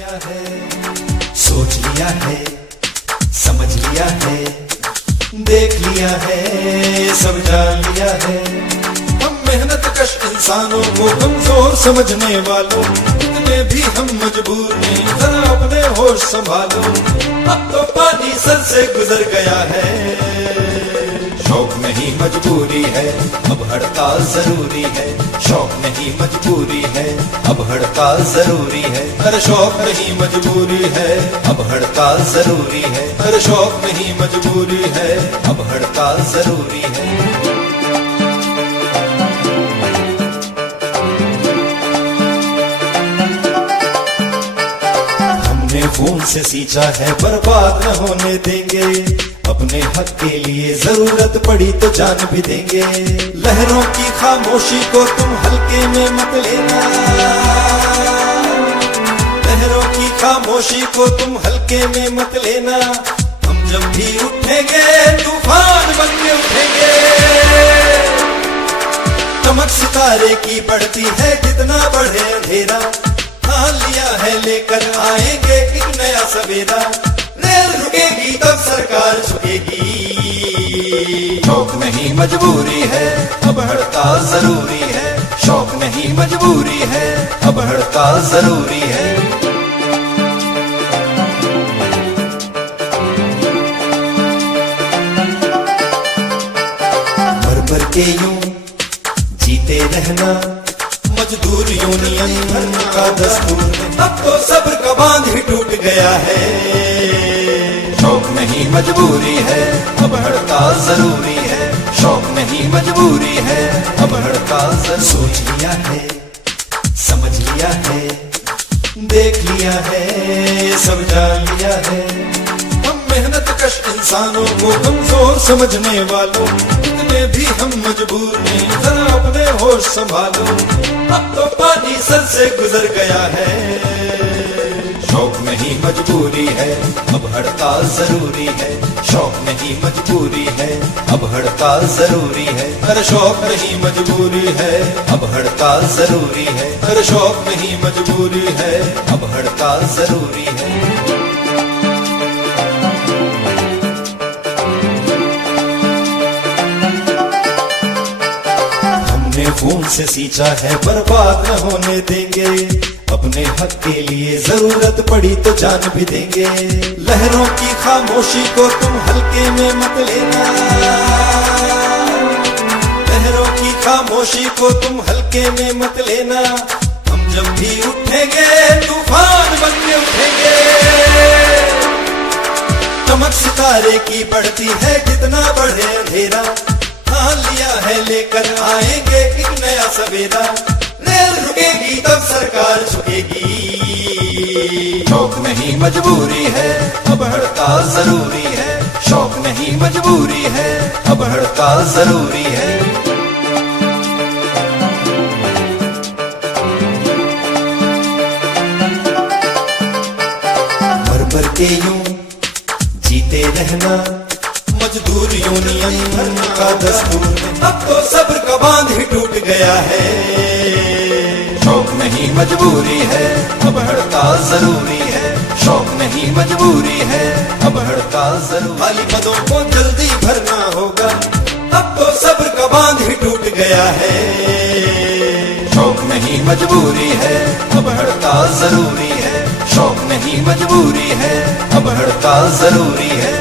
लिया है, सोच लिया है, समझ लिया है, देख लिया है, सब जान लिया है। हम मेहनत कश इंसानों को कमजोर समझने वालों, इतने भी हम मजबूर नहीं, जरा अपने होश संभालो। अब तो पानी सर से गुजर गया है, शौक नहीं मजबूरी है, अब हड़ताल जरूरी है। शौक नहीं मजबूरी है, अब हड़ताल जरूरी है। अरे शौक नहीं मजबूरी है, अब हड़ताल जरूरी है। अरे शौक नहीं मजबूरी है, अब हड़ताल जरूरी है। हमने खून से सींचा है, बर्बाद न होने देंगे। अपने हक के लिए जरूरत पड़ी तो जान भी देंगे। लहरों की खामोशी को तुम हल्के में मत लेना, लहरों की खामोशी को तुम हल्के में मत लेना। हम जब भी उठेंगे तूफान बन के उठेंगे। चमक सितारे की बढ़ती है, कितना बढ़े अंधेरा। ठान लिया है, लेकर आएंगे एक नया सवेरा। रेल रुकेगी तब सरकार झुकेगी। शौक नहीं मजबूरी है, अब हड़ताल जरूरी है। शौक नहीं मजबूरी है, अब हड़ताल जरूरी है। भर भर के यूं जीते रहना, मजदूर यूनियन भरना का दस्तूर। अब तो सब्र का बांध ही टूट गया है। शौक नहीं मजबूरी है, अब हड़ताल जरूरी है। शौक नहीं मजबूरी है, अब हड़ताल जरूरी। सोच लिया है, समझ लिया है, देख लिया है, सब जान लिया है। हम मेहनत कश इंसानों को कमजोर समझने वालों, इतने भी हम मजबूर नहीं, जरा अपने होश संभालो। अब तो पानी सर से गुजर गया है। शौक नहीं मजबूरी है, अब हड़ताल जरूरी है। शौक नहीं मजबूरी है, अब हड़ताल जरूरी है। अरे शौक नहीं मजबूरी है, अब हड़ताल जरूरी है। अरे शौक नहीं मजबूरी है, अब हड़ताल जरूरी है। हमने खून से सींचा है, बर्बाद न होने देंगे। अपने हक के लिए जरूरत पड़ी तो जान भी देंगे। लहरों की खामोशी को तुम हल्के में मत लेना, लहरों की खामोशी को तुम हल्के में मत लेना। हम जब भी उठेंगे तूफान बन के उठेंगे। चमक सितारे की बढ़ती है, कितना बढ़े अंधेरा। ठान लिया है, लेकर आएंगे एक नया सवेरा। रेल रुकेगी तब सरकार झुकेगी। शौक नहीं मजबूरी है, अब हड़ताल जरूरी है। शौक नहीं मजबूरी है, अब हड़ताल जरूरी है। भर भर के यूं जीते रहना, मजदूर यूनियन भरना का दस्तूर। अब तो सब्र का बांध ही टूट गया है। शौक नहीं मजबूरी है, अब हड़ताल जरूरी है। शौक नहीं मजबूरी है, अब हड़ताल जरूरी। खाली पदों को जल्दी भरना होगा, अब तो सब्र का बांध ही टूट गया है। शौक नहीं मजबूरी है, अब हड़ताल जरूरी है। शौक नहीं मजबूरी है, अब हड़ताल जरूरी है।